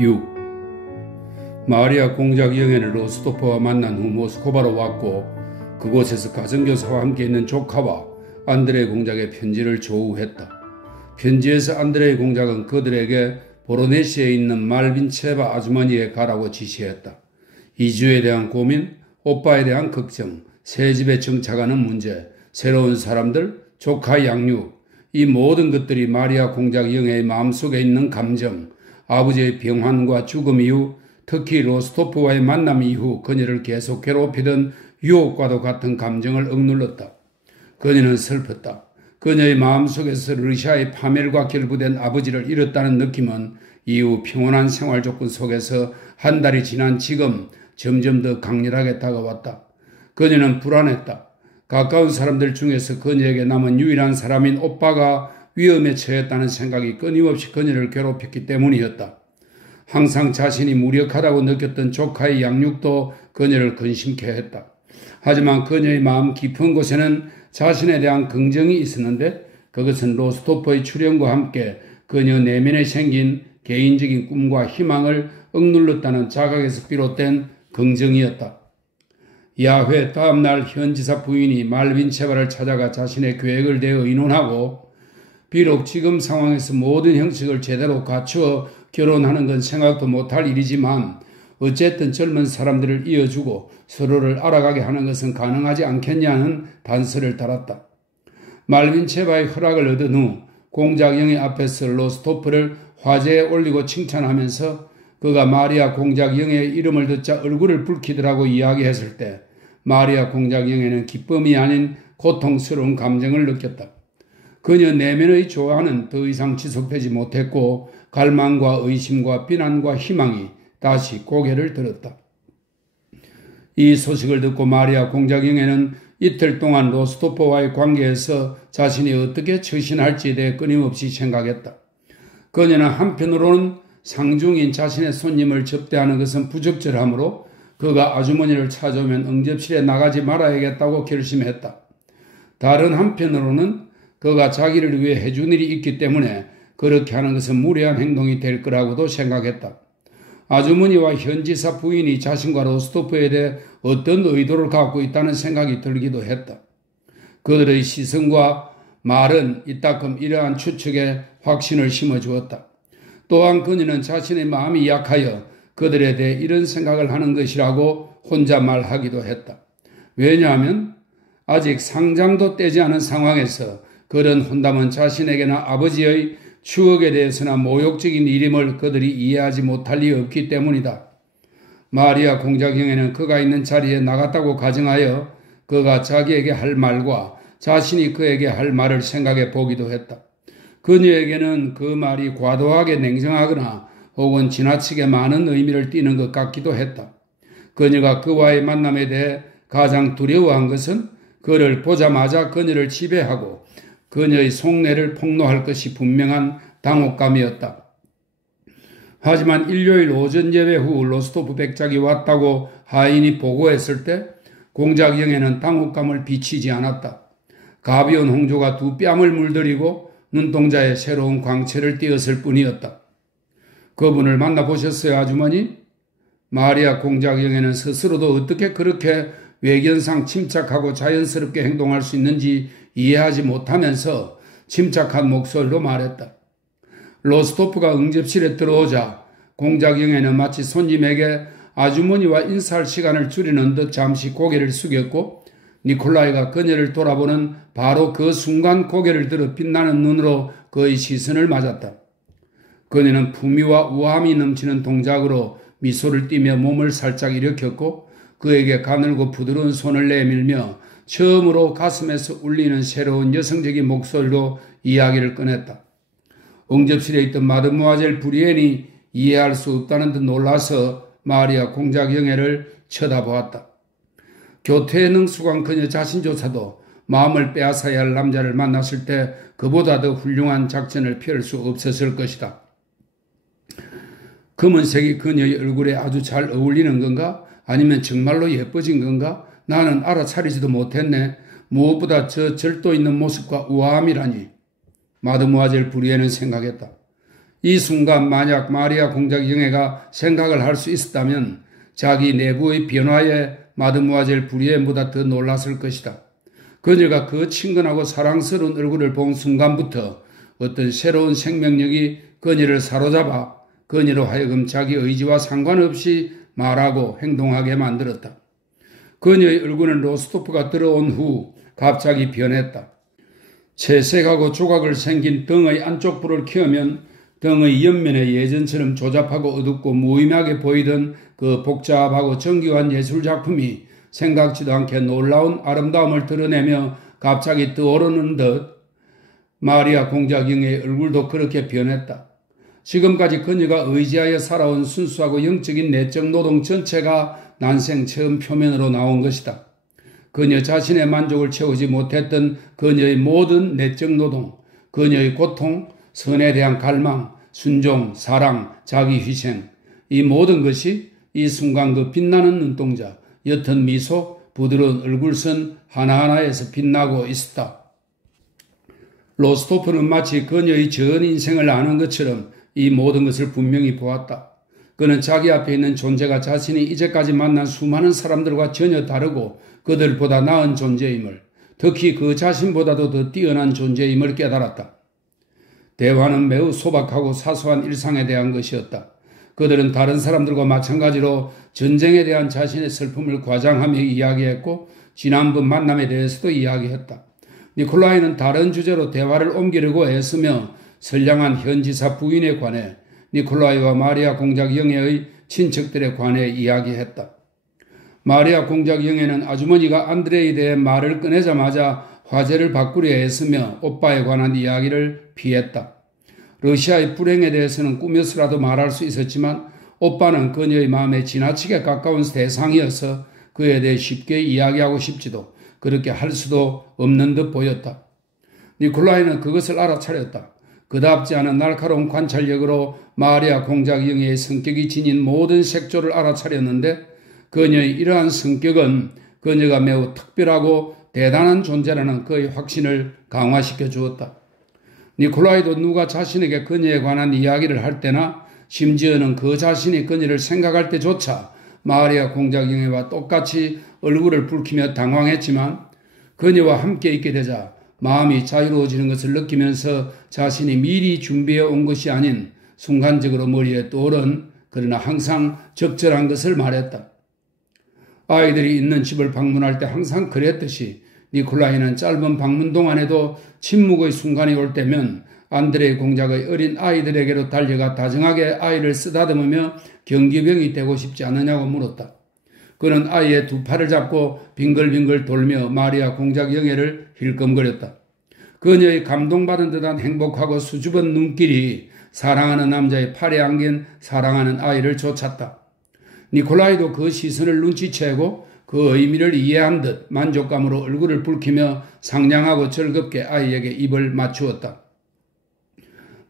6. 마리아 공작 영애는 로스토프와 만난 후 모스크바로 왔고 그곳에서 가정교사와 함께 있는 조카와 안드레이 공작의 편지를 조우했다. 편지에서 안드레이 공작은 그들에게 보로네시에 있는 말빈체바 아주머니에 가라고 지시했다. 이주에 대한 고민, 오빠에 대한 걱정, 새집에 정착하는 문제, 새로운 사람들, 조카 양육, 이 모든 것들이 마리아 공작 영애의 마음속에 있는 감정, 아버지의 병환과 죽음 이후, 특히 로스토프와의 만남 이후 그녀를 계속 괴롭히던 유혹과도 같은 감정을 억눌렀다. 그녀는 슬펐다. 그녀의 마음속에서 러시아의 파멸과 결부된 아버지를 잃었다는 느낌은 이후 평온한 생활 조건 속에서 한 달이 지난 지금 점점 더 강렬하게 다가왔다. 그녀는 불안했다. 가까운 사람들 중에서 그녀에게 남은 유일한 사람인 오빠가 위험에 처했다는 생각이 끊임없이 그녀를 괴롭혔기 때문이었다. 항상 자신이 무력하다고 느꼈던 조카의 양육도 그녀를 근심케 했다. 하지만 그녀의 마음 깊은 곳에는 자신에 대한 긍정이 있었는데 그것은 로스토프의 출현과 함께 그녀 내면에 생긴 개인적인 꿈과 희망을 억눌렀다는 자각에서 비롯된 긍정이었다. 야훼 다음날 현지사 부인이 말빈체바를 찾아가 자신의 계획을 대해 의논하고 비록 지금 상황에서 모든 형식을 제대로 갖추어 결혼하는 건 생각도 못할 일이지만 어쨌든 젊은 사람들을 이어주고 서로를 알아가게 하는 것은 가능하지 않겠냐는 단서를 달았다. 말빈체바의 허락을 얻은 후 공작영애 앞에서 로스토프를 화제에 올리고 칭찬하면서 그가 마리아 공작영애의 이름을 듣자 얼굴을 붉히더라고 이야기했을 때 마리아 공작영애는 기쁨이 아닌 고통스러운 감정을 느꼈다. 그녀 내면의 조화는 더 이상 지속되지 못했고 갈망과 의심과 비난과 희망이 다시 고개를 들었다. 이 소식을 듣고 마리아 공작영애는 이틀 동안 로스토프와의 관계에서 자신이 어떻게 처신할지에 대해 끊임없이 생각했다. 그녀는 한편으로는 상중인 자신의 손님을 접대하는 것은 부적절하므로 그가 아주머니를 찾아오면 응접실에 나가지 말아야겠다고 결심했다. 다른 한편으로는 그가 자기를 위해 해준 일이 있기 때문에 그렇게 하는 것은 무례한 행동이 될 거라고도 생각했다. 아주머니와 현지사 부인이 자신과 로스토프에 대해 어떤 의도를 갖고 있다는 생각이 들기도 했다. 그들의 시선과 말은 이따금 이러한 추측에 확신을 심어주었다. 또한 그녀는 자신의 마음이 약하여 그들에 대해 이런 생각을 하는 것이라고 혼자 말하기도 했다. 왜냐하면 아직 상장도 떼지 않은 상황에서 그런 혼담은 자신에게나 아버지의 추억에 대해서나 모욕적인 일임을 그들이 이해하지 못할 리 없기 때문이다. 마리아 공작영애는 그가 있는 자리에 나갔다고 가정하여 그가 자기에게 할 말과 자신이 그에게 할 말을 생각해 보기도 했다. 그녀에게는 그 말이 과도하게 냉정하거나 혹은 지나치게 많은 의미를 띠는 것 같기도 했다. 그녀가 그와의 만남에 대해 가장 두려워한 것은 그를 보자마자 그녀를 지배하고 그녀의 속내를 폭로할 것이 분명한 당혹감이었다. 하지만 일요일 오전 예배 후 로스토프 백작이 왔다고 하인이 보고했을 때 공작영애는 당혹감을 비치지 않았다. 가벼운 홍조가 두 뺨을 물들이고 눈동자에 새로운 광채를 띄었을 뿐이었다. 그분을 만나보셨어요, 아주머니? 마리아 공작영애는 스스로도 어떻게 그렇게 외견상 침착하고 자연스럽게 행동할 수 있는지 이해하지 못하면서 침착한 목소리로 말했다. 로스토프가 응접실에 들어오자 공작영애는 마치 손님에게 아주머니와 인사할 시간을 줄이는 듯 잠시 고개를 숙였고 니콜라이가 그녀를 돌아보는 바로 그 순간 고개를 들어 빛나는 눈으로 그의 시선을 맞았다. 그녀는 품위와 우아함이 넘치는 동작으로 미소를 띠며 몸을 살짝 일으켰고 그에게 가늘고 부드러운 손을 내밀며 처음으로 가슴에서 울리는 새로운 여성적인 목소리로 이야기를 꺼냈다. 응접실에 있던 마드모아젤 브리엔이 이해할 수 없다는 듯 놀라서 마리아 공작영애를 쳐다보았다. 교태에 능숙한 그녀 자신조차도 마음을 빼앗아야 할 남자를 만났을 때 그보다 더 훌륭한 작전을 펼 수 없었을 것이다. 검은색이 그녀의 얼굴에 아주 잘 어울리는 건가? 아니면 정말로 예뻐진 건가? 나는 알아차리지도 못했네. 무엇보다 저 절도 있는 모습과 우아함이라니. 마드모아젤 브리에는 생각했다. 이 순간 만약 마리아 공작 영예가 생각을 할 수 있었다면 자기 내부의 변화에 마드모아젤 부리에보다 더 놀랐을 것이다. 그녀가 그 친근하고 사랑스러운 얼굴을 본 순간부터 어떤 새로운 생명력이 그녀를 사로잡아 그녀로 하여금 자기 의지와 상관없이 말하고 행동하게 만들었다. 그녀의 얼굴은 로스토프가 들어온 후 갑자기 변했다. 채색하고 조각을 생긴 등의 안쪽 부를 키우면 등의 옆면에 예전처럼 조잡하고 어둡고 무의미하게 보이던 그 복잡하고 정교한 예술작품이 생각지도 않게 놀라운 아름다움을 드러내며 갑자기 떠오르는 듯 마리아 공작 영예의 얼굴도 그렇게 변했다. 지금까지 그녀가 의지하여 살아온 순수하고 영적인 내적 노동 전체가 난생 처음 표면으로 나온 것이다. 그녀 자신의 만족을 채우지 못했던 그녀의 모든 내적 노동, 그녀의 고통, 선에 대한 갈망, 순종, 사랑, 자기 희생, 이 모든 것이 이 순간 그 빛나는 눈동자, 옅은 미소, 부드러운 얼굴선 하나하나에서 빛나고 있었다. 로스토프는 마치 그녀의 전 인생을 아는 것처럼 이 모든 것을 분명히 보았다. 그는 자기 앞에 있는 존재가 자신이 이제까지 만난 수많은 사람들과 전혀 다르고 그들보다 나은 존재임을, 특히 그 자신보다도 더 뛰어난 존재임을 깨달았다. 대화는 매우 소박하고 사소한 일상에 대한 것이었다. 그들은 다른 사람들과 마찬가지로 전쟁에 대한 자신의 슬픔을 과장하며 이야기했고 지난번 만남에 대해서도 이야기했다. 니콜라이는 다른 주제로 대화를 옮기려고 애쓰며 선량한 현지사 부인에 관해 니콜라이와 마리아 공작 영예의 친척들에 관해 이야기했다. 마리아 공작 영예는 아주머니가 안드레에 대해 말을 꺼내자마자 화제를 바꾸려 애쓰며 오빠에 관한 이야기를 피했다. 러시아의 불행에 대해서는 꾸며서라도 말할 수 있었지만 오빠는 그녀의 마음에 지나치게 가까운 대상이어서 그에 대해 쉽게 이야기하고 싶지도 그렇게 할 수도 없는 듯 보였다. 니콜라이는 그것을 알아차렸다. 그답지 않은 날카로운 관찰력으로 마리아 공작 영예의 성격이 지닌 모든 색조를 알아차렸는데 그녀의 이러한 성격은 그녀가 매우 특별하고 대단한 존재라는 그의 확신을 강화시켜 주었다. 니콜라이도 누가 자신에게 그녀에 관한 이야기를 할 때나 심지어는 그 자신이 그녀를 생각할 때조차 마리아 공작 영예와 똑같이 얼굴을 붉히며 당황했지만 그녀와 함께 있게 되자 마음이 자유로워지는 것을 느끼면서 자신이 미리 준비해 온 것이 아닌 순간적으로 머리에 떠오른 그러나 항상 적절한 것을 말했다. 아이들이 있는 집을 방문할 때 항상 그랬듯이 니콜라이는 짧은 방문 동안에도 침묵의 순간이 올 때면 안드레 공작의 어린 아이들에게로 달려가 다정하게 아이를 쓰다듬으며 경기병이 되고 싶지 않느냐고 물었다. 그는 아이의 두 팔을 잡고 빙글빙글 돌며 마리아 공작 영예를 힐끔거렸다. 그녀의 감동받은 듯한 행복하고 수줍은 눈길이 사랑하는 남자의 팔에 안긴 사랑하는 아이를 쫓았다. 니콜라이도 그 시선을 눈치채고 그 의미를 이해한 듯 만족감으로 얼굴을 붉히며 상냥하고 즐겁게 아이에게 입을 맞추었다.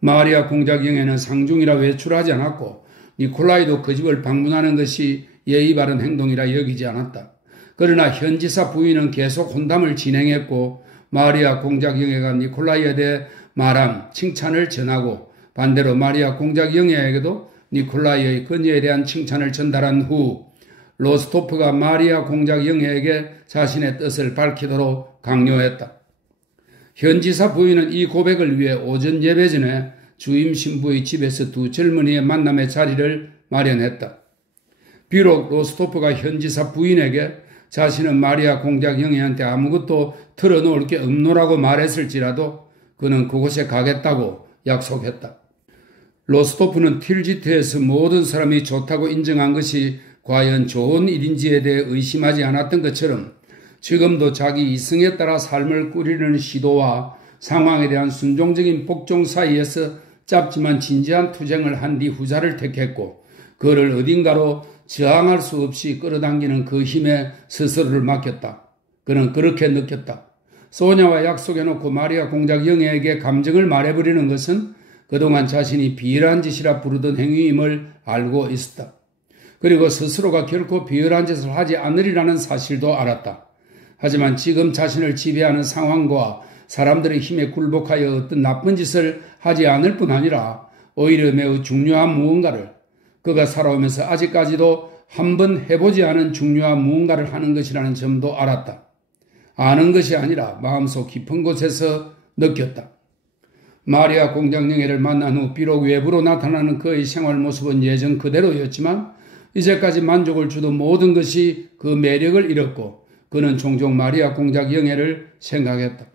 마리아 공작 영예는 상중이라 외출하지 않았고 니콜라이도 그 집을 방문하는 것이 예의 바른 행동이라 여기지 않았다. 그러나 현지사 부인은 계속 혼담을 진행했고 마리아 공작 영예가 니콜라이에 대해 말한 칭찬을 전하고 반대로 마리아 공작 영예에게도 니콜라이의 그녀에 대한 칭찬을 전달한 후 로스토프가 마리아 공작 영예에게 자신의 뜻을 밝히도록 강요했다. 현지사 부인은 이 고백을 위해 오전 예배 전에 주임 신부의 집에서 두 젊은이의 만남의 자리를 마련했다. 비록 로스토프가 현지사 부인에게 자신은 마리아 공작 영예한테 아무것도 털어놓을 게 없노라고 말했을지라도 그는 그곳에 가겠다고 약속했다. 로스토프는 틸지트에서 모든 사람이 좋다고 인정한 것이 과연 좋은 일인지에 대해 의심하지 않았던 것처럼 지금도 자기 이성에 따라 삶을 꾸리려는 시도와 상황에 대한 순종적인 복종 사이에서 짧지만 진지한 투쟁을 한 뒤 후자를 택했고 그를 어딘가로 저항할 수 없이 끌어당기는 그 힘에 스스로를 맡겼다. 그는 그렇게 느꼈다. 소냐와 약속해놓고 마리아 공작 영예에게 감정을 말해버리는 것은 그동안 자신이 비열한 짓이라 부르던 행위임을 알고 있었다. 그리고 스스로가 결코 비열한 짓을 하지 않으리라는 사실도 알았다. 하지만 지금 자신을 지배하는 상황과 사람들의 힘에 굴복하여 어떤 나쁜 짓을 하지 않을 뿐 아니라 오히려 매우 중요한 무언가를, 그가 살아오면서 아직까지도 한번 해보지 않은 중요한 무언가를 하는 것이라는 점도 알았다. 아는 것이 아니라 마음속 깊은 곳에서 느꼈다. 마리아 공작영예를 만난 후 비록 외부로 나타나는 그의 생활 모습은 예전 그대로였지만 이제까지 만족을 주던 모든 것이 그 매력을 잃었고 그는 종종 마리아 공작영예를 생각했다.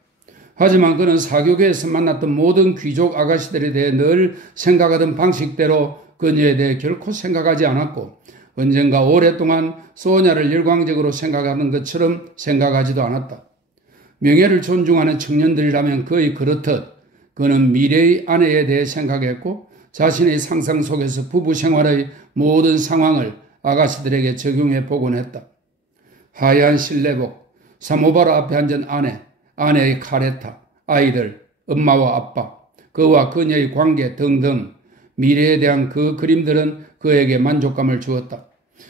하지만 그는 사교계에서 만났던 모든 귀족 아가씨들에 대해 늘 생각하던 방식대로 그녀에 대해 결코 생각하지 않았고 언젠가 오랫동안 소냐를 열광적으로 생각하는 것처럼 생각하지도 않았다. 명예를 존중하는 청년들이라면 거의 그렇듯 그는 미래의 아내에 대해 생각했고 자신의 상상 속에서 부부 생활의 모든 상황을 아가씨들에게 적용해 보곤 했다. 하얀 실내복, 사모바로 앞에 앉은 아내의 카레타, 아이들, 엄마와 아빠, 그와 그녀의 관계 등등 미래에 대한 그 그림들은 그에게 만족감을 주었다.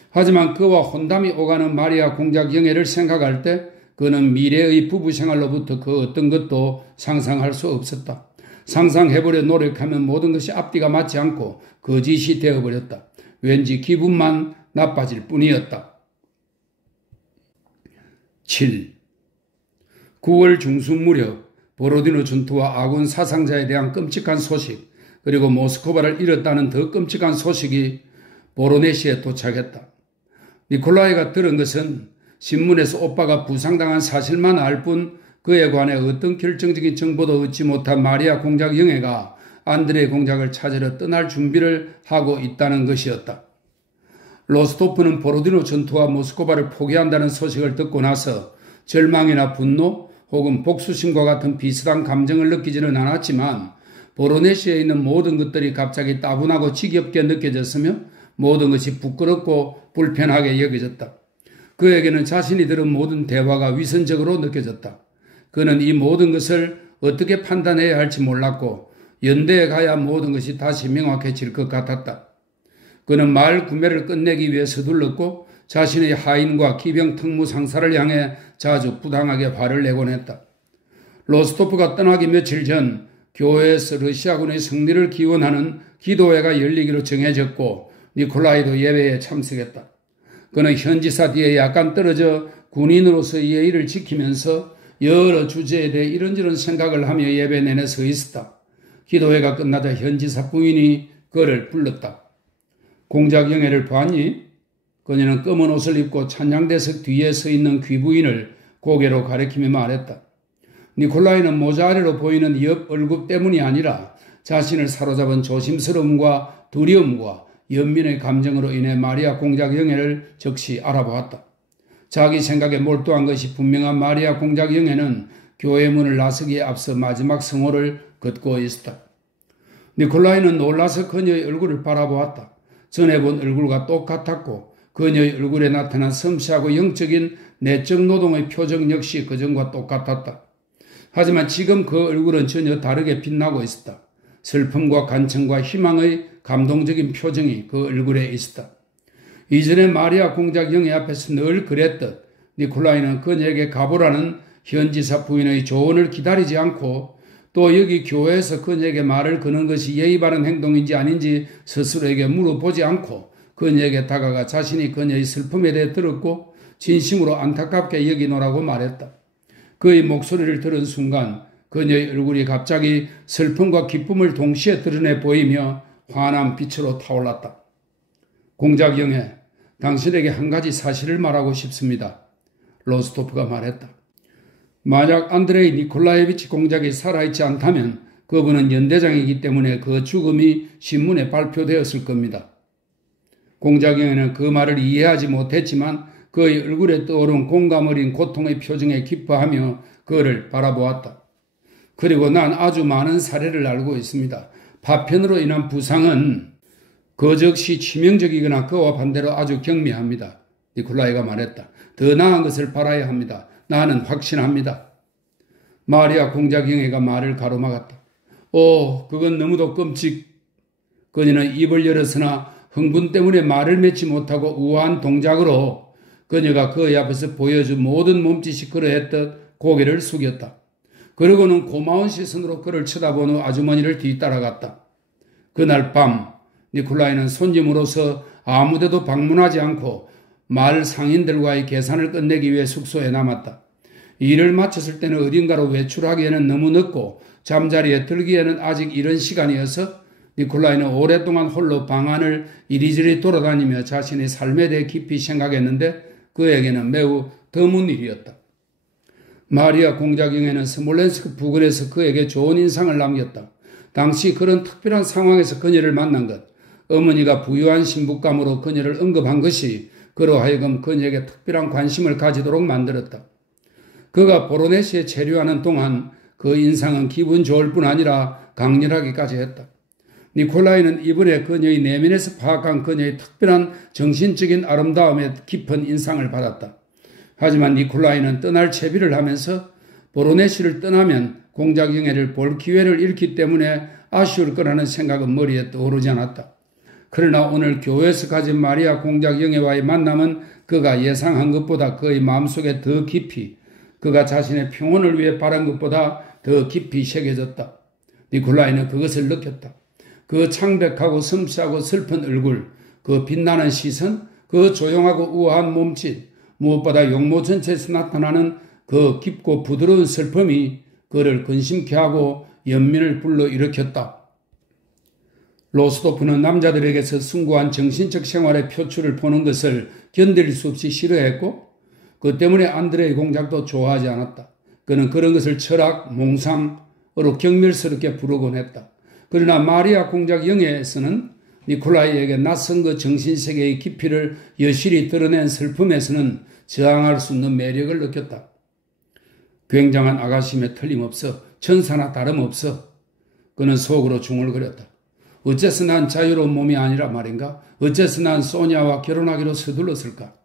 하지만 그와 혼담이 오가는 마리아 공작영예를 생각할 때 그는 미래의 부부 생활로부터 그 어떤 것도 상상할 수 없었다. 상상해보려 노력하면 모든 것이 앞뒤가 맞지 않고 거짓이 되어버렸다. 왠지 기분만 나빠질 뿐이었다. 7. 9월 중순 무렵 보로디노 전투와 아군 사상자에 대한 끔찍한 소식, 그리고 모스크바를 잃었다는 더 끔찍한 소식이 보로네시에 도착했다. 니콜라이가 들은 것은 신문에서 오빠가 부상당한 사실만 알 뿐 그에 관해 어떤 결정적인 정보도 얻지 못한 마리아 공작영예가 안드레 공작을 찾으러 떠날 준비를 하고 있다는 것이었다. 로스토프는 보로디노 전투와 모스크바를 포기한다는 소식을 듣고 나서 절망이나 분노 혹은 복수심과 같은 비슷한 감정을 느끼지는 않았지만 보로네시에 있는 모든 것들이 갑자기 따분하고 지겹게 느껴졌으며 모든 것이 부끄럽고 불편하게 여겨졌다. 그에게는 자신이 들은 모든 대화가 위선적으로 느껴졌다. 그는 이 모든 것을 어떻게 판단해야 할지 몰랐고 연대에 가야 모든 것이 다시 명확해질 것 같았다. 그는 말 구매를 끝내기 위해 서둘렀고 자신의 하인과 기병 특무 상사를 향해 자주 부당하게 화를 내곤 했다. 로스토프가 떠나기 며칠 전 교회에서 러시아군의 승리를 기원하는 기도회가 열리기로 정해졌고 니콜라이도 예배에 참석했다. 그는 현지사 뒤에 약간 떨어져 군인으로서 예의를 지키면서 여러 주제에 대해 이런저런 생각을 하며 예배 내내 서 있었다. 기도회가 끝나자 현지사 부인이 그를 불렀다. 공작영예를 봤니? 그녀는 검은 옷을 입고 찬양대석 뒤에 서 있는 귀부인을 고개로 가리키며 말했다. 니콜라이는 모자 아래로 보이는 옆 얼굴 때문이 아니라 자신을 사로잡은 조심스러움과 두려움과 연민의 감정으로 인해 마리아 공작영예를 즉시 알아보았다. 자기 생각에 몰두한 것이 분명한 마리아 공작영예는 교회 문을 나서기에 앞서 마지막 성호를 걷고 있었다. 니콜라이는 놀라서 그녀의 얼굴을 바라보았다. 전에 본 얼굴과 똑같았고 그녀의 얼굴에 나타난 섬세하고 영적인 내적 노동의 표정 역시 그전과 똑같았다. 하지만 지금 그 얼굴은 전혀 다르게 빛나고 있었다. 슬픔과 간청과 희망의 감동적인 표정이 그 얼굴에 있었다. 이전에 마리아 공작영예 앞에서 늘 그랬듯 니콜라이는 그녀에게 가보라는 현지사 부인의 조언을 기다리지 않고 또 여기 교회에서 그녀에게 말을 거는 것이 예의 바른 행동인지 아닌지 스스로에게 물어보지 않고 그녀에게 다가가 자신이 그녀의 슬픔에 대해 들었고 진심으로 안타깝게 여기노라고 말했다. 그의 목소리를 들은 순간 그녀의 얼굴이 갑자기 슬픔과 기쁨을 동시에 드러내 보이며 환한 빛으로 타올랐다. 공작영예, 당신에게 한 가지 사실을 말하고 싶습니다. 로스토프가 말했다. 만약 안드레이 니콜라예비치 공작이 살아있지 않다면 그분은 연대장이기 때문에 그 죽음이 신문에 발표되었을 겁니다. 공작영예는 그 말을 이해하지 못했지만 그의 얼굴에 떠오른 공감 어린 고통의 표정에 기뻐하며 그를 바라보았다. 그리고 난 아주 많은 사례를 알고 있습니다. 파편으로 인한 부상은 그 즉시 치명적이거나 그와 반대로 아주 경미합니다. 니콜라이가 말했다. 더 나은 것을 바라야 합니다. 나는 확신합니다. 마리아 공작영예가 말을 가로막았다. 오, 그건 너무도 끔찍. 그녀는 입을 열었으나 흥분 때문에 말을 맺지 못하고 우아한 동작으로 그녀가 그의 앞에서 보여준 모든 몸짓이 그러했듯 고개를 숙였다. 그러고는 고마운 시선으로 그를 쳐다본 후 아주머니를 뒤따라갔다. 그날 밤 니콜라이는 손님으로서 아무데도 방문하지 않고 마을 상인들과의 계산을 끝내기 위해 숙소에 남았다. 일을 마쳤을 때는 어딘가로 외출하기에는 너무 늦고 잠자리에 들기에는 아직 이른 시간이어서 니콜라이는 오랫동안 홀로 방 안을 이리저리 돌아다니며 자신의 삶에 대해 깊이 생각했는데 그에게는 매우 드문 일이었다. 마리아 공작영애는 스몰렌스크 부근에서 그에게 좋은 인상을 남겼다. 당시 그런 특별한 상황에서 그녀를 만난 것, 어머니가 부유한 신부감으로 그녀를 언급한 것이 그로 하여금 그녀에게 특별한 관심을 가지도록 만들었다. 그가 보로네시에 체류하는 동안 그 인상은 기분 좋을 뿐 아니라 강렬하기까지 했다. 니콜라이는 이번에 그녀의 내면에서 파악한 그녀의 특별한 정신적인 아름다움에 깊은 인상을 받았다. 하지만 니콜라이는 떠날 채비를 하면서 보로네시를 떠나면 공작영애를 볼 기회를 잃기 때문에 아쉬울 거라는 생각은 머리에 떠오르지 않았다. 그러나 오늘 교회에서 가진 마리아 공작영애와의 만남은 그가 예상한 것보다 그의 마음속에 더 깊이, 그가 자신의 평온을 위해 바란 것보다 더 깊이 새겨졌다. 니콜라이는 그것을 느꼈다. 그 창백하고 섬세하고 슬픈 얼굴, 그 빛나는 시선, 그 조용하고 우아한 몸짓, 무엇보다 용모 전체에서 나타나는 그 깊고 부드러운 슬픔이 그를 근심케 하고 연민을 불러일으켰다. 로스도프는 남자들에게서 숭고한 정신적 생활의 표출을 보는 것을 견딜 수 없이 싫어했고 그 때문에 안드레의 공작도 좋아하지 않았다. 그는 그런 것을 철학, 몽상으로 경멸스럽게 부르곤 했다. 그러나 마리아 공작 영예에서는 니콜라이에게 낯선 그 정신세계의 깊이를 여실히 드러낸 슬픔에서는 저항할 수 없는 매력을 느꼈다. 굉장한 아가심에 틀림없어 천사나 다름없어 그는 속으로 중얼거렸다. 어째서 난 자유로운 몸이 아니라 말인가? 어째서 난 소냐와 결혼하기로 서둘렀을까?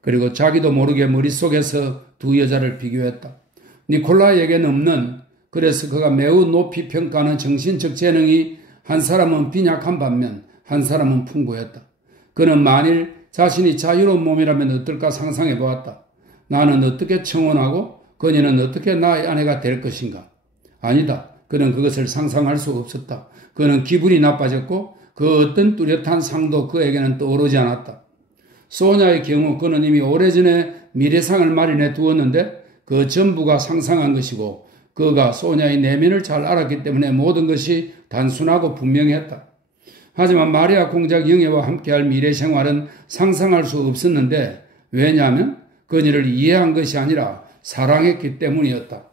그리고 자기도 모르게 머릿속에서 두 여자를 비교했다. 니콜라이에게는 없는, 그래서 그가 매우 높이 평가하는 정신적 재능이 한 사람은 빈약한 반면 한 사람은 풍부했다. 그는 만일 자신이 자유로운 몸이라면 어떨까 상상해 보았다. 나는 어떻게 청혼하고 그녀는 어떻게 나의 아내가 될 것인가? 아니다. 그는 그것을 상상할 수 없었다. 그는 기분이 나빠졌고 그 어떤 뚜렷한 상도 그에게는 떠오르지 않았다. 소냐의 경우 그는 이미 오래전에 미래상을 마련해 두었는데 그 전부가 상상한 것이고 그가 소냐의 내면을 잘 알았기 때문에 모든 것이 단순하고 분명했다. 하지만 마리아 공작 영예와 함께할 미래 생활은 상상할 수 없었는데 왜냐하면 그녀를 이해한 것이 아니라 사랑했기 때문이었다.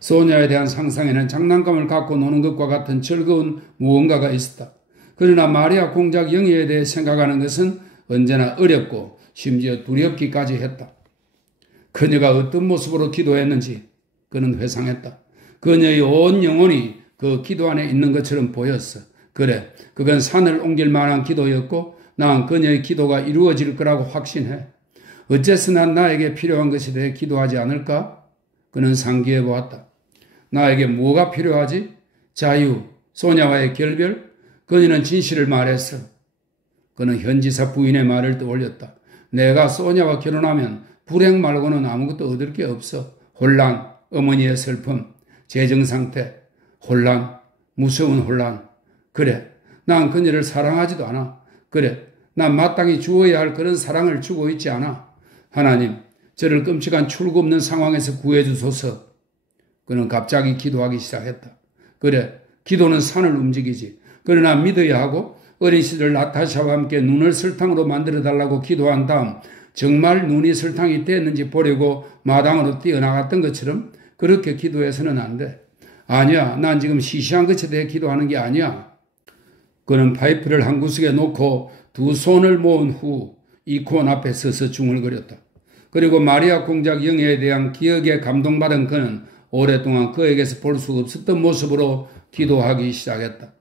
소녀에 대한 상상에는 장난감을 갖고 노는 것과 같은 즐거운 무언가가 있었다. 그러나 마리아 공작 영예에 대해 생각하는 것은 언제나 어렵고 심지어 두렵기까지 했다. 그녀가 어떤 모습으로 기도했는지 그는 회상했다. 그녀의 온 영혼이 그 기도 안에 있는 것처럼 보였어. 그래, 그건 산을 옮길 만한 기도였고 난 그녀의 기도가 이루어질 거라고 확신해. 어째서 난 나에게 필요한 것에 대해 기도하지 않을까? 그는 상기해 보았다. 나에게 뭐가 필요하지? 자유, 소냐와의 결별? 그녀는 진실을 말했어. 그는 현지사 부인의 말을 떠올렸다. 내가 소냐와 결혼하면 불행 말고는 아무것도 얻을 게 없어. 혼란, 어머니의 슬픔, 재정상태, 혼란, 무서운 혼란. 그래, 난 그녀를 사랑하지도 않아. 그래, 난 마땅히 주어야 할 그런 사랑을 주고 있지 않아. 하나님, 저를 끔찍한 출구 없는 상황에서 구해주소서. 그는 갑자기 기도하기 시작했다. 그래, 기도는 산을 움직이지. 그러나 믿어야 하고 어린 시절 나타샤와 함께 눈을 설탕으로 만들어달라고 기도한 다음 정말 눈이 설탕이 됐는지 보려고 마당으로 뛰어나갔던 것처럼 그렇게 기도해서는 안 돼. 아니야, 난 지금 시시한 것에 대해 기도하는 게 아니야. 그는 파이프를 한 구석에 놓고 두 손을 모은 후 이콘 앞에 서서 중얼거렸다. 그리고 마리아 공작 영예에 대한 기억에 감동받은 그는 오랫동안 그에게서 볼 수 없었던 모습으로 기도하기 시작했다.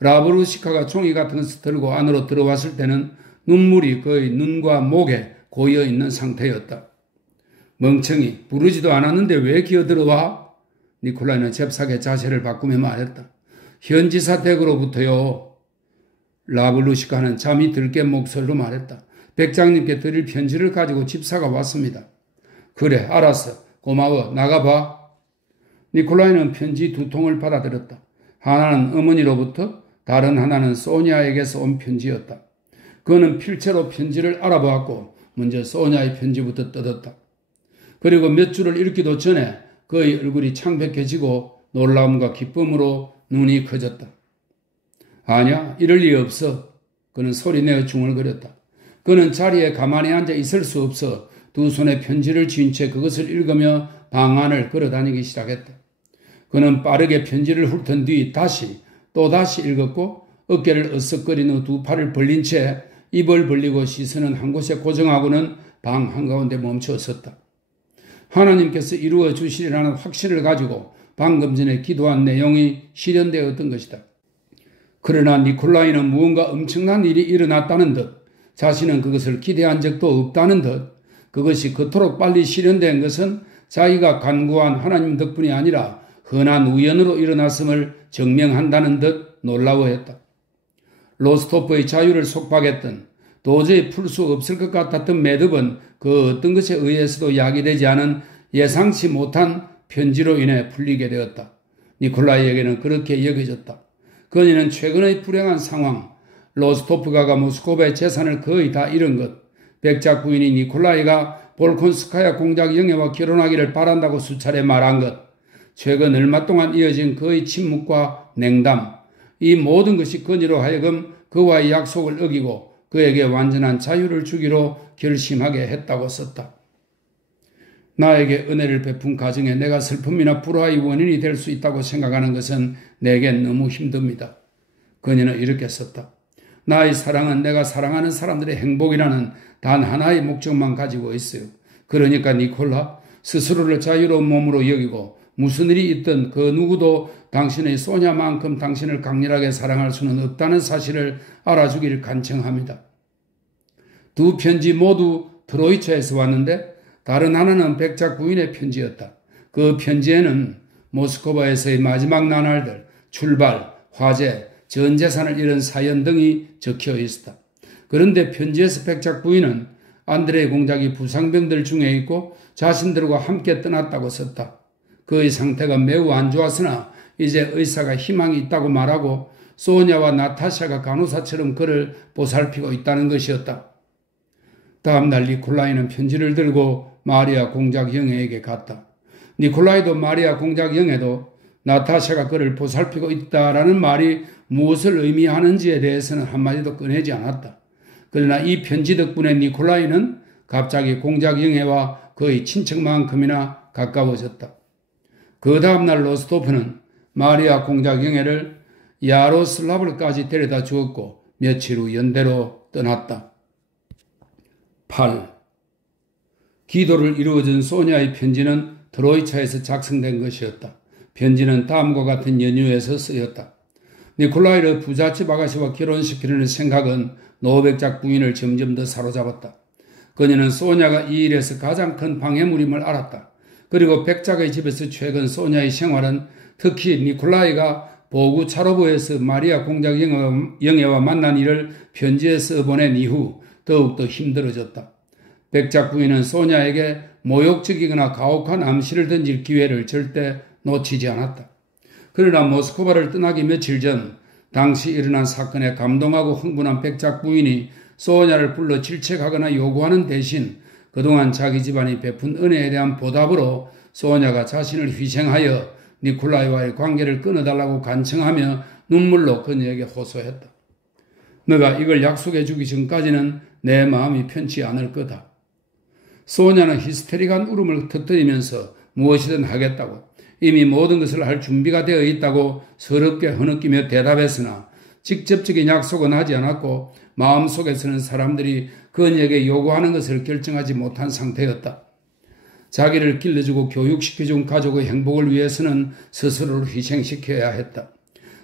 라브루시카가 종이 같은 것을 들고 안으로 들어왔을 때는 눈물이 그의 눈과 목에 고여있는 상태였다. 멍청이, 부르지도 않았는데 왜 기어들어와? 니콜라이는 잽싸게 자세를 바꾸며 말했다. 현지사 댁으로부터요. 라브루시카는 잠이 들깬 목소리로 말했다. 백장님께 드릴 편지를 가지고 집사가 왔습니다. 그래, 알았어. 고마워. 나가봐. 니콜라이는 편지 두 통을 받아들였다. 하나는 어머니로부터, 다른 하나는 소니아에게서 온 편지였다. 그는 필체로 편지를 알아보았고 먼저 소니아의 편지부터 뜯었다. 그리고 몇 줄을 읽기도 전에 그의 얼굴이 창백해지고 놀라움과 기쁨으로 눈이 커졌다. 아니야, 이럴 리 없어. 그는 소리내어 중얼거렸다. 그는 자리에 가만히 앉아 있을 수 없어 두 손에 편지를 쥔 채 그것을 읽으며 방 안을 걸어다니기 시작했다. 그는 빠르게 편지를 훑은 뒤 또다시 읽었고 어깨를 으쓱거린 후 두 팔을 벌린 채 입을 벌리고 시선은 한 곳에 고정하고는 방 한가운데 멈춰 섰다. 하나님께서 이루어 주시리라는 확신을 가지고 방금 전에 기도한 내용이 실현되었던 것이다. 그러나 니콜라이는 무언가 엄청난 일이 일어났다는 듯, 자신은 그것을 기대한 적도 없다는 듯, 그것이 그토록 빨리 실현된 것은 자기가 간구한 하나님 덕분이 아니라 흔한 우연으로 일어났음을 증명한다는 듯 놀라워했다. 로스토프의 자유를 속박했던, 도저히 풀 수 없을 것 같았던 매듭은 그 어떤 것에 의해서도 야기되지 않은 예상치 못한 편지로 인해 풀리게 되었다. 니콜라이에게는 그렇게 여겨졌다. 그녀는 최근의 불행한 상황, 로스토프가가 모스크바의 재산을 거의 다 잃은 것, 백작 부인이 니콜라이가 볼콘스카야 공작 영예와 결혼하기를 바란다고 수차례 말한 것, 최근 얼마 동안 이어진 그의 침묵과 냉담, 이 모든 것이 그녀로 하여금 그와의 약속을 어기고 그에게 완전한 자유를 주기로 결심하게 했다고 썼다. 나에게 은혜를 베푼 가정에 내가 슬픔이나 불화의 원인이 될 수 있다고 생각하는 것은 내겐 너무 힘듭니다. 그녀는 이렇게 썼다. 나의 사랑은 내가 사랑하는 사람들의 행복이라는 단 하나의 목적만 가지고 있어요. 그러니까 니콜라, 스스로를 자유로운 몸으로 여기고 무슨 일이 있든 그 누구도 당신의 소냐만큼 당신을 강렬하게 사랑할 수는 없다는 사실을 알아주길 간청합니다. 두 편지 모두 트로이차에서 왔는데 다른 하나는 백작 부인의 편지였다. 그 편지에는 모스크바에서의 마지막 나날들, 출발, 화재, 전 재산을 잃은 사연 등이 적혀 있었다. 그런데 편지에서 백작 부인은 안드레 공작이 부상병들 중에 있고 자신들과 함께 떠났다고 썼다. 그의 상태가 매우 안 좋았으나 이제 의사가 희망이 있다고 말하고 소냐와 나타샤가 간호사처럼 그를 보살피고 있다는 것이었다. 다음 날 니콜라이는 편지를 들고 마리아 공작 영예에게 갔다. 니콜라이도 마리아 공작 영예도 나타샤가 그를 보살피고 있다라는 말이 무엇을 의미하는지에 대해서는 한마디도 꺼내지 않았다. 그러나 이 편지 덕분에 니콜라이는 갑자기 공작 영예와 그의 친척만큼이나 가까워졌다. 그 다음날 로스토프는 마리아 공작 영예를 야로슬라블까지 데려다 주었고 며칠 후 연대로 떠났다. 8. 기도를 이루어준 소냐의 편지는 트로이차에서 작성된 것이었다. 편지는 다음과 같은 연유에서 쓰였다. 니콜라이를 부잣집 아가씨와 결혼시키려는 생각은 노백작 부인을 점점 더 사로잡았다. 그녀는 소냐가 이 일에서 가장 큰 방해물임을 알았다. 그리고 백작의 집에서 최근 소냐의 생활은 특히 니콜라이가 보구 차로부에서 마리아 공작 영예와 만난 일을 편지에 써보낸 이후 더욱더 힘들어졌다. 백작 부인은 소냐에게 모욕적이거나 가혹한 암시를 던질 기회를 절대 놓치지 않았다. 그러나 모스크바를 떠나기 며칠 전 당시 일어난 사건에 감동하고 흥분한 백작 부인이 소냐를 불러 질책하거나 요구하는 대신 그동안 자기 집안이 베푼 은혜에 대한 보답으로 소냐가 자신을 희생하여 니콜라이와의 관계를 끊어달라고 간청하며 눈물로 그녀에게 호소했다. 너가 이걸 약속해 주기 전까지는 내 마음이 편치 않을 거다. 소냐는 히스테릭한 울음을 터뜨리면서 무엇이든 하겠다고 이미 모든 것을 할 준비가 되어 있다고 서럽게 흐느끼며 대답했으나 직접적인 약속은 하지 않았고 마음속에서는 사람들이 그녀에게 요구하는 것을 결정하지 못한 상태였다. 자기를 길러주고 교육시켜준 가족의 행복을 위해서는 스스로를 희생시켜야 했다.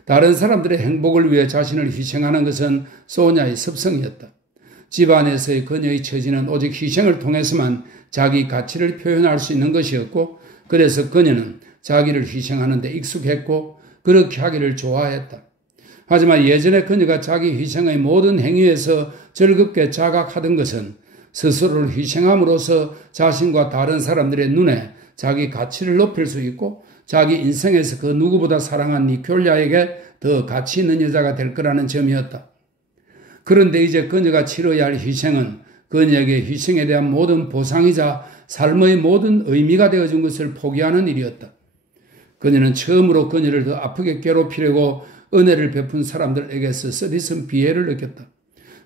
다른 사람들의 행복을 위해 자신을 희생하는 것은 소냐의 습성이었다. 집안에서의 그녀의 처지는 오직 희생을 통해서만 자기 가치를 표현할 수 있는 것이었고 그래서 그녀는 자기를 희생하는 데 익숙했고 그렇게 하기를 좋아했다. 하지만 예전에 그녀가 자기 희생의 모든 행위에서 즐겁게 자각하던 것은 스스로를 희생함으로써 자신과 다른 사람들의 눈에 자기 가치를 높일 수 있고 자기 인생에서 그 누구보다 사랑한 니콜라에게 더 가치 있는 여자가 될 거라는 점이었다. 그런데 이제 그녀가 치러야 할 희생은 그녀에게 희생에 대한 모든 보상이자 삶의 모든 의미가 되어준 것을 포기하는 일이었다. 그녀는 처음으로 그녀를 더 아프게 괴롭히려고 은혜를 베푼 사람들에게서 쓰디쓴 비애를 느꼈다.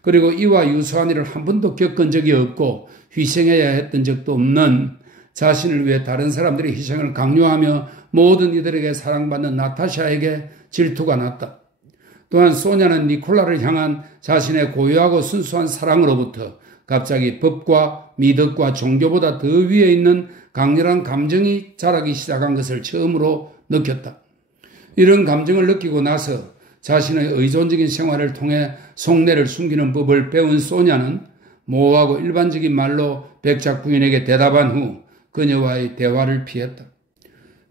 그리고 이와 유사한 일을 한 번도 겪은 적이 없고 희생해야 했던 적도 없는 자신을 위해 다른 사람들의 희생을 강요하며 모든 이들에게 사랑받는 나타샤에게 질투가 났다. 또한 소냐는 니콜라를 향한 자신의 고유하고 순수한 사랑으로부터 갑자기 법과 미덕과 종교보다 더 위에 있는 강렬한 감정이 자라기 시작한 것을 처음으로 느꼈다. 이런 감정을 느끼고 나서 자신의 의존적인 생활을 통해 속내를 숨기는 법을 배운 소냐는 모호하고 일반적인 말로 백작 부인에게 대답한 후 그녀와의 대화를 피했다.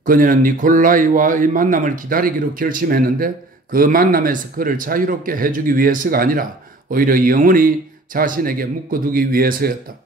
그녀는 니콜라이와의 만남을 기다리기로 결심했는데 그 만남에서 그를 자유롭게 해주기 위해서가 아니라 오히려 영원히 자신에게 묶어두기 위해서였다.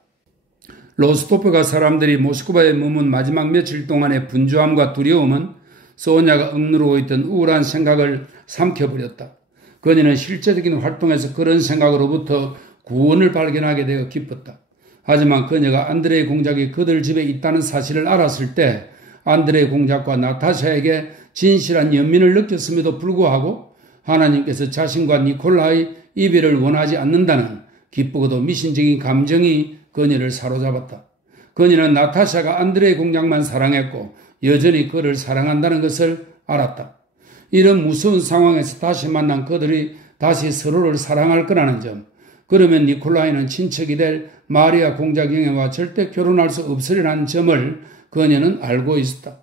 로스토프가 사람들이 모스크바에 머문 마지막 며칠 동안의 분주함과 두려움은 소냐가 억누르고 있던 우울한 생각을 삼켜버렸다. 그녀는 실제적인 활동에서 그런 생각으로부터 구원을 발견하게 되어 기뻤다. 하지만 그녀가 안드레이 공작이 그들 집에 있다는 사실을 알았을 때 안드레이 공작과 나타샤에게 진실한 연민을 느꼈음에도 불구하고 하나님께서 자신과 니콜라의 이별을 원하지 않는다는 기쁘고도 미신적인 감정이 그녀를 사로잡았다. 그녀는 나타샤가 안드레이 공작만 사랑했고 여전히 그를 사랑한다는 것을 알았다. 이런 무서운 상황에서 다시 만난 그들이 다시 서로를 사랑할 거라는 점, 그러면 니콜라이는 친척이 될 마리아 공작 영애와 절대 결혼할 수 없으리라는 점을 그녀는 알고 있었다.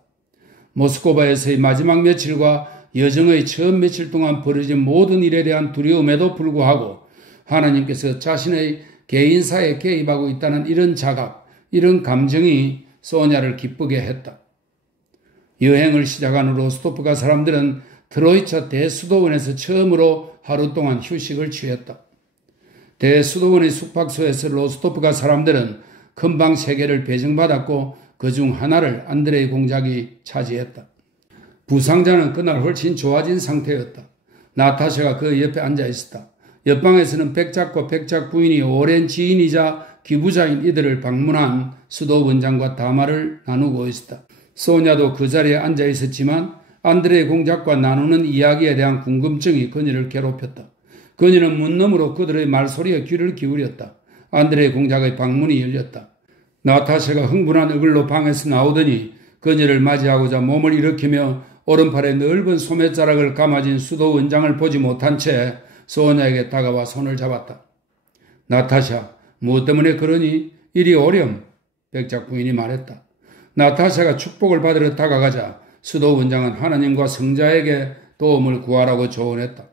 모스크바에서의 마지막 며칠과 여정의 처음 며칠 동안 벌어진 모든 일에 대한 두려움에도 불구하고 하나님께서 자신의 개인사에 개입하고 있다는 이런 자각, 이런 감정이 소냐를 기쁘게 했다. 여행을 시작한 후 로스토프가 사람들은 트로이차 대수도원에서 처음으로 하루 동안 휴식을 취했다. 대수도원의 숙박소에서 로스토프가 사람들은 큰 방 3개를 배정받았고 그중 하나를 안드레이 공작이 차지했다. 부상자는 그날 훨씬 좋아진 상태였다. 나타샤가 그 옆에 앉아 있었다. 옆방에서는 백작과 백작 부인이 오랜 지인이자 기부자인 이들을 방문한 수도 원장과 담화를 나누고 있었다. 소냐도 그 자리에 앉아 있었지만 안드레이 공작과 나누는 이야기에 대한 궁금증이 그녀를 괴롭혔다. 그녀는 문 너머로 그들의 말소리에 귀를 기울였다. 안드레이 공작의 방문이 열렸다. 나타샤가 흥분한 얼굴로 방에서 나오더니 그녀를 맞이하고자 몸을 일으키며 오른팔에 넓은 소매자락을 감아진 수도 원장을 보지 못한 채 소냐에게 다가와 손을 잡았다. 나타샤, 무엇 때문에 그러니? 이리 오렴. 백작 부인이 말했다. 나타샤가 축복을 받으러 다가가자 수도 원장은 하나님과 성자에게 도움을 구하라고 조언했다.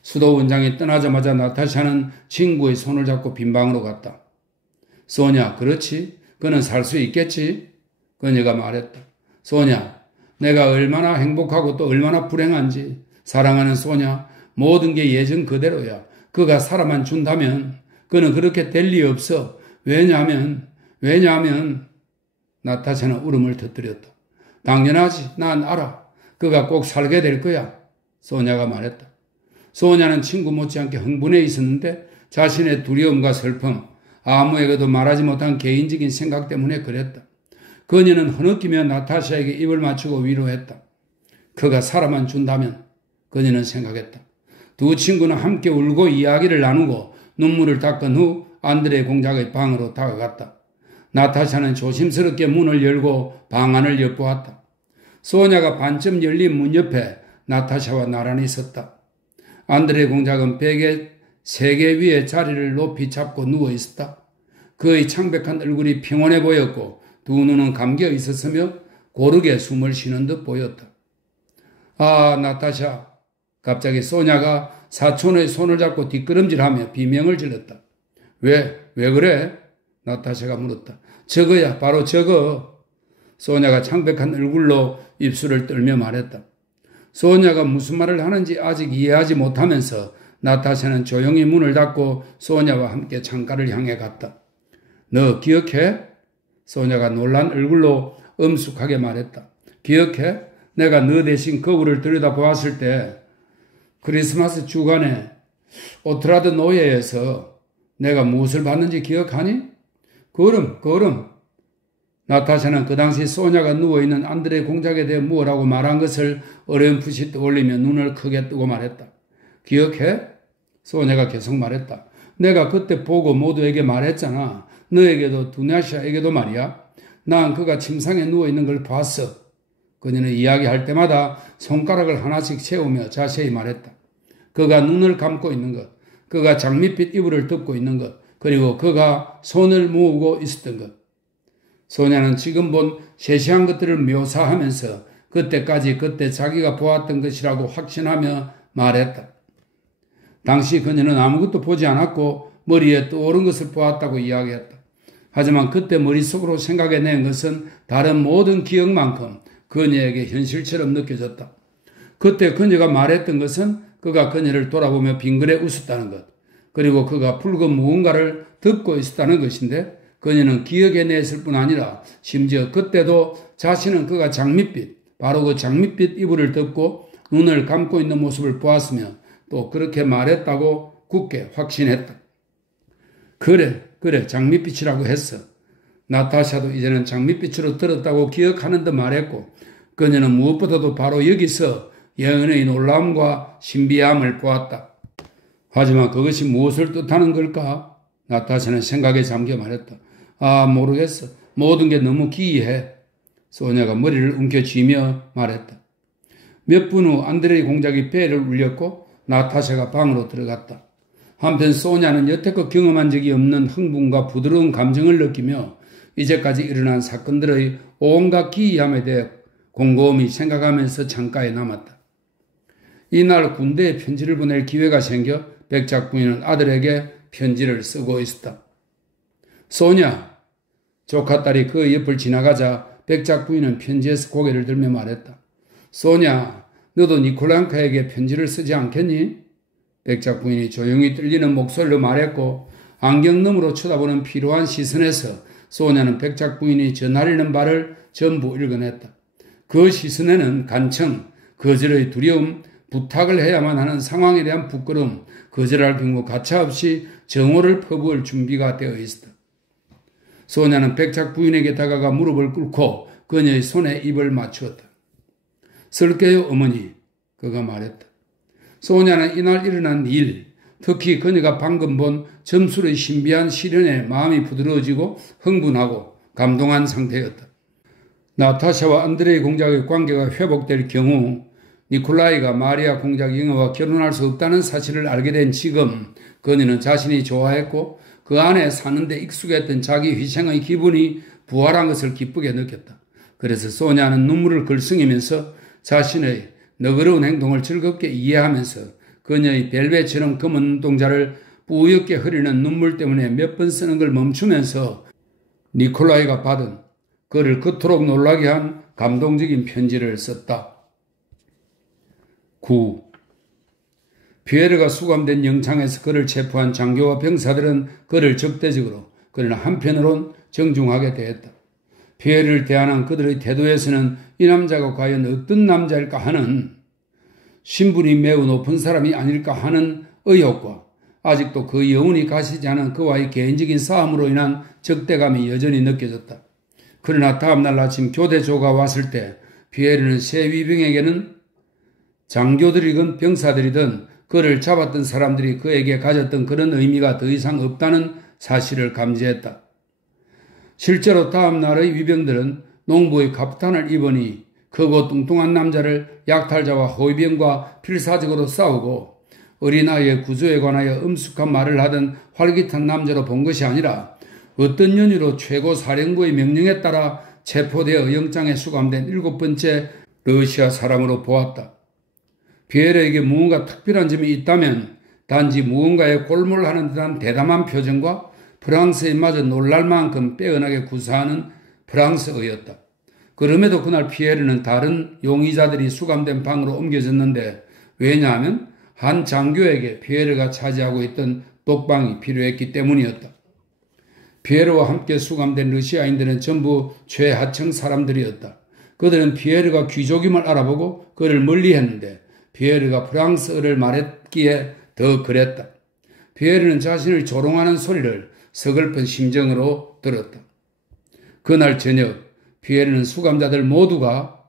수도 원장이 떠나자마자 나타샤는 친구의 손을 잡고 빈방으로 갔다. 소냐, 그렇지? 그는 살 수 있겠지? 그녀가 말했다. 소냐, 내가 얼마나 행복하고 또 얼마나 불행한지. 사랑하는 소냐, 모든 게 예전 그대로야. 그가 살아만 준다면 그는 그렇게 될 리 없어. 왜냐하면 나타샤는 울음을 터뜨렸다. 당연하지. 난 알아. 그가 꼭 살게 될 거야. 소냐가 말했다. 소냐는 친구 못지않게 흥분해 있었는데 자신의 두려움과 슬픔, 아무에게도 말하지 못한 개인적인 생각 때문에 그랬다. 그녀는 흐느끼며 나타샤에게 입을 맞추고 위로했다. 그가 살아만 준다면 그녀는 생각했다. 두 친구는 함께 울고 이야기를 나누고 눈물을 닦은 후 안드레 공작의 방으로 다가갔다. 나타샤는 조심스럽게 문을 열고 방 안을 엿보았다. 소냐가 반쯤 열린 문 옆에 나타샤와 나란히 섰다. 안드레 공작은 베개 3개 위에 자리를 높이 잡고 누워 있었다. 그의 창백한 얼굴이 평온해 보였고 두 눈은 감겨 있었으며 고르게 숨을 쉬는 듯 보였다. 아, 나타샤. 갑자기 소냐가 사촌의 손을 잡고 뒷걸음질하며 비명을 질렀다. 왜 그래? 나타샤가 물었다. 저거야, 바로 저거. 소냐가 창백한 얼굴로 입술을 떨며 말했다. 소냐가 무슨 말을 하는지 아직 이해하지 못하면서 나타샤는 조용히 문을 닫고 소냐와 함께 창가를 향해 갔다. 너 기억해? 소냐가 놀란 얼굴로 엄숙하게 말했다. 기억해? 내가 너 대신 거울을 들여다보았을 때 크리스마스 주간에 오트라드 노예에서 내가 무엇을 받는지 기억하니? 그럼. 나타샤는 그 당시 소냐가 누워있는 안드레 공작에 대해 무엇라고 말한 것을 어렴풋이 떠올리며 눈을 크게 뜨고 말했다. 기억해? 소냐가 계속 말했다. 내가 그때 보고 모두에게 말했잖아. 너에게도 두냐샤에게도 말이야. 난 그가 침상에 누워있는 걸 봤어. 그녀는 이야기할 때마다 손가락을 하나씩 채우며 자세히 말했다. 그가 눈을 감고 있는 것, 그가 장밋빛 이불을 덮고 있는 것, 그리고 그가 손을 모으고 있었던 것. 소냐는 지금 본 세세한 것들을 묘사하면서 그때 자기가 보았던 것이라고 확신하며 말했다. 당시 그녀는 아무것도 보지 않았고 머리에 떠오른 것을 보았다고 이야기했다. 하지만 그때 머릿속으로 생각해낸 것은 다른 모든 기억만큼 그녀에게 현실처럼 느껴졌다. 그때 그녀가 말했던 것은 그가 그녀를 돌아보며 빙그레 웃었다는 것, 그리고 그가 붉은 무언가를 덮고 있었다는 것인데 그녀는 기억해냈을 뿐 아니라 심지어 그때도 자신은 그가 바로 그 장밋빛 이불을 덮고 눈을 감고 있는 모습을 보았으며 또 그렇게 말했다고 굳게 확신했다. 그래, 장밋빛이라고 했어. 나타샤도 이제는 장밋빛으로 들었다고 기억하는 듯 말했고 그녀는 무엇보다도 바로 여기서 예언의 놀라움과 신비함을 보았다. 하지만 그것이 무엇을 뜻하는 걸까? 나타샤는 생각에 잠겨 말했다. 모르겠어. 모든 게 너무 기이해. 소냐가 머리를 움켜쥐며 말했다. 몇 분 후 안드레이 공작이 벨을 울렸고 나타샤가 방으로 들어갔다. 한편 소냐는 여태껏 경험한 적이 없는 흥분과 부드러운 감정을 느끼며 이제까지 일어난 사건들의 온갖 기이함에 대해 곰곰이 생각하면서 창가에 남았다. 이날 군대에 편지를 보낼 기회가 생겨 백작 부인은 아들에게 편지를 쓰고 있었다. 소냐, 조카 딸이 그 옆을 지나가자 백작 부인은 편지에서 고개를 들며 말했다. 소냐, 너도 니콜랑카에게 편지를 쓰지 않겠니? 백작 부인이 조용히 떨리는 목소리로 말했고 안경 너머로 쳐다보는 피로한 시선에서 소냐는 백작 부인이 전하려는 바를 전부 읽어냈다. 그 시선에는 간청, 거절의 두려움, 부탁을 해야만 하는 상황에 대한 부끄러움, 거절할 경우 가차없이 정오를 퍼부을 준비가 되어 있었다. 소냐는 백작 부인에게 다가가 무릎을 꿇고 그녀의 손에 입을 맞추었다. 쓸게요, 어머니. 그가 말했다. 소냐는 이날 일어난 일, 특히 그녀가 방금 본 점술의 신비한 시련에 마음이 부드러워지고 흥분하고 감동한 상태였다. 나타샤와 안드레이 공작의 관계가 회복될 경우 니콜라이가 마리아 공작 영어와 결혼할 수 없다는 사실을 알게 된 지금 그녀는 자신이 좋아했고 그 안에 사는데 익숙했던 자기 희생의 기분이 부활한 것을 기쁘게 느꼈다. 그래서 소냐는 눈물을 글썽이면서 자신의 너그러운 행동을 즐겁게 이해하면서 그녀의 벨벳처럼 검은 눈동자를 뿌옇게 흐리는 눈물 때문에 몇 번 쓰는 걸 멈추면서 니콜라이가 받은 그를 그토록 놀라게 한 감동적인 편지를 썼다. 9. 피에르가 수감된 영창에서 그를 체포한 장교와 병사들은 그를 적대적으로 그러나 한편으론 정중하게 대했다. 피에르를 대하는 그들의 태도에서는 이 남자가 과연 어떤 남자일까 하는 신분이 매우 높은 사람이 아닐까 하는 의혹과 아직도 그 영혼이 가시지 않은 그와의 개인적인 싸움으로 인한 적대감이 여전히 느껴졌다. 그러나 다음날 아침 교대조가 왔을 때 피에르는 새 위병에게는 장교들이건 병사들이든 그를 잡았던 사람들이 그에게 가졌던 그런 의미가 더 이상 없다는 사실을 감지했다. 실제로 다음 날의 위병들은 농부의 갑탄을 입으니 크고 뚱뚱한 남자를 약탈자와 호위병과 필사적으로 싸우고 어린아이의 구조에 관하여 엄숙한 말을 하던 활기찬 남자로 본 것이 아니라 어떤 연유로 최고 사령부의 명령에 따라 체포되어 영장에 수감된 7번째 러시아 사람으로 보았다. 피에르에게 무언가 특별한 점이 있다면 단지 무언가에 골몰하는 듯한 대담한 표정과 프랑스에 마저 놀랄 만큼 빼어나게 구사하는 프랑스어였다. 그럼에도 그날 피에르는 다른 용의자들이 수감된 방으로 옮겨졌는데 왜냐하면 한 장교에게 피에르가 차지하고 있던 독방이 필요했기 때문이었다. 피에르와 함께 수감된 러시아인들은 전부 최하층 사람들이었다. 그들은 피에르가 귀족임을 알아보고 그를 멀리했는데 피에르가 프랑스어를 말했기에 더 그랬다. 피에르는 자신을 조롱하는 소리를 서글픈 심정으로 들었다. 그날 저녁 피에르는 수감자들 모두가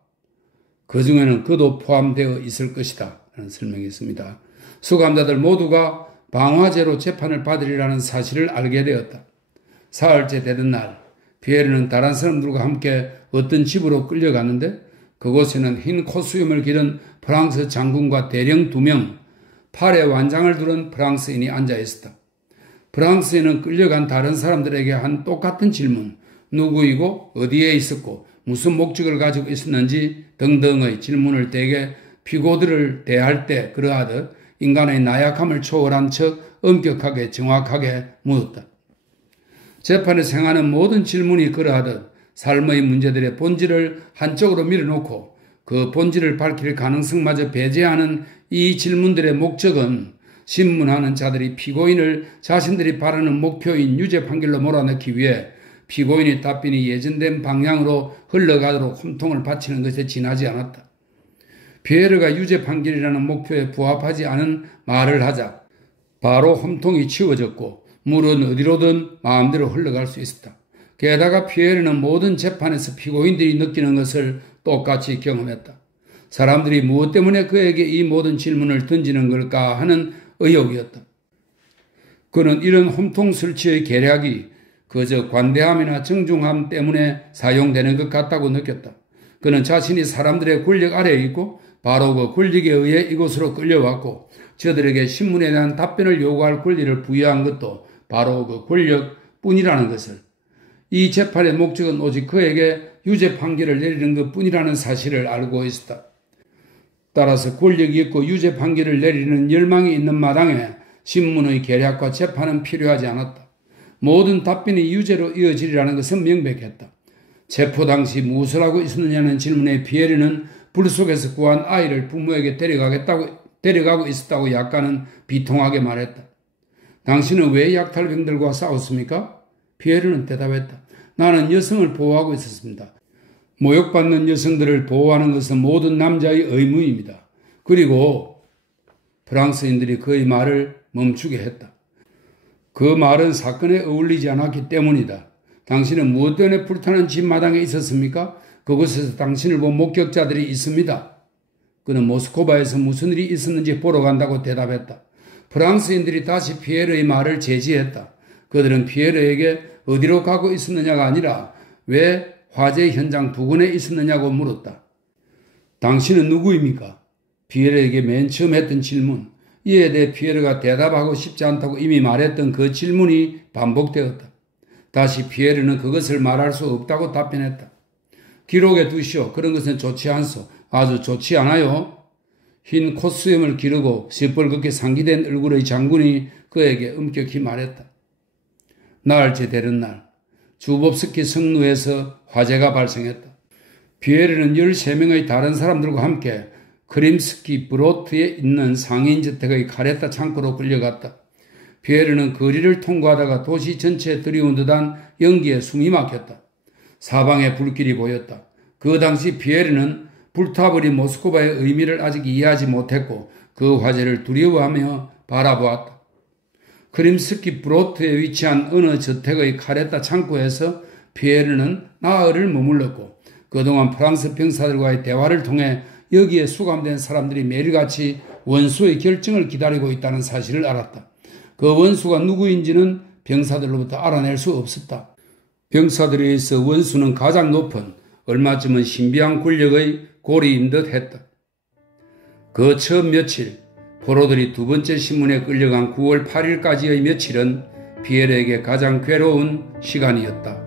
그 중에는 그도 포함되어 있을 것이다 라는 설명이 있습니다. 수감자들 모두가 방화제로 재판을 받으리라는 사실을 알게 되었다. 사흘째 되던 날 피에르는 다른 사람들과 함께 어떤 집으로 끌려갔는데 그곳에는 흰 콧수염을 기른 프랑스 장군과 대령 2명, 팔에 완장을 두른 프랑스인이 앉아 있었다. 프랑스인은 끌려간 다른 사람들에게 한 똑같은 질문, 누구이고 어디에 있었고 무슨 목적을 가지고 있었는지 등등의 질문을 대개 피고들을 대할 때 그러하듯 인간의 나약함을 초월한 척 엄격하게 정확하게 묻었다. 재판에서 행하는 모든 질문이 그러하듯 삶의 문제들의 본질을 한쪽으로 밀어놓고 그 본질을 밝힐 가능성마저 배제하는 이 질문들의 목적은 신문하는 자들이 피고인을 자신들이 바라는 목표인 유죄 판결로 몰아넣기 위해 피고인의 답변이 예정된 방향으로 흘러가도록 홈통을 바치는 것에 지나지 않았다. 피에르가 유죄 판결이라는 목표에 부합하지 않은 말을 하자 바로 홈통이 치워졌고 물은 어디로든 마음대로 흘러갈 수 있었다. 게다가 피에르는 모든 재판에서 피고인들이 느끼는 것을 똑같이 경험했다. 사람들이 무엇 때문에 그에게 이 모든 질문을 던지는 걸까 하는 의혹이었다. 그는 이런 홈통 설치의 계략이 그저 관대함이나 정중함 때문에 사용되는 것 같다고 느꼈다. 그는 자신이 사람들의 권력 아래에 있고 바로 그 권력에 의해 이곳으로 끌려왔고 저들에게 신문에 대한 답변을 요구할 권리를 부여한 것도 바로 그 권력뿐이라는 것을, 이 재판의 목적은 오직 그에게 유죄 판결을 내리는 것뿐이라는 사실을 알고 있었다. 따라서 권력이 있고 유죄 판결을 내리는 열망이 있는 마당에 신문의 계략과 재판은 필요하지 않았다. 모든 답변이 유죄로 이어지리라는 것은 명백했다. 체포 당시 무엇을 하고 있었느냐는 질문에 피에르는 불 속에서 구한 아이를 부모에게 데려가고 있었다고 약간은 비통하게 말했다. 당신은 왜 약탈병들과 싸웠습니까? 피에르는 대답했다. 나는 여성을 보호하고 있었습니다. 모욕받는 여성들을 보호하는 것은 모든 남자의 의무입니다. 그리고 프랑스인들이 그의 말을 멈추게 했다. 그 말은 사건에 어울리지 않았기 때문이다. 당신은 무엇 때문에 불타는 집 마당에 있었습니까? 그곳에서 당신을 본 목격자들이 있습니다. 그는 모스크바에서 무슨 일이 있었는지 보러 간다고 대답했다. 프랑스인들이 다시 피에르의 말을 제지했다. 그들은 피에르에게 어디로 가고 있었느냐가 아니라 왜 화재 현장 부근에 있었느냐고 물었다. 당신은 누구입니까? 피에르에게 맨 처음 했던 질문, 이에 대해 피에르가 대답하고 싶지 않다고 이미 말했던 그 질문이 반복되었다. 다시 피에르는 그것을 말할 수 없다고 답변했다. 기록에 두시오. 그런 것은 좋지 않소. 아주 좋지 않아요. 흰 콧수염을 기르고 시뻘겋게 상기된 얼굴의 장군이 그에게 엄격히 말했다. 나흘째 되는 날 주법스키 성루에서 화재가 발생했다. 피에르는 13명의 다른 사람들과 함께 크림스키 브로트에 있는 상인주택의 카레타 창고로 끌려갔다. 피에르는 거리를 통과하다가 도시 전체에 들이온 듯한 연기에 숨이 막혔다. 사방에 불길이 보였다. 그 당시 피에르는 불타버린 모스크바의 의미를 아직 이해하지 못했고 그 화재를 두려워하며 바라보았다. 크림스키 브로트에 위치한 어느 저택의 카레타 창고에서 피에르는 나흘을 머물렀고 그동안 프랑스 병사들과의 대화를 통해 여기에 수감된 사람들이 매일같이 원수의 결정을 기다리고 있다는 사실을 알았다. 그 원수가 누구인지는 병사들로부터 알아낼 수 없었다. 병사들에 의해서 원수는 가장 높은 얼마쯤은 신비한 권력의 고리인 듯 했다. 그 처음 며칠, 포로들이 두 번째 신문에 끌려간 9월 8일까지의 며칠은 피에르에게 가장 괴로운 시간이었다.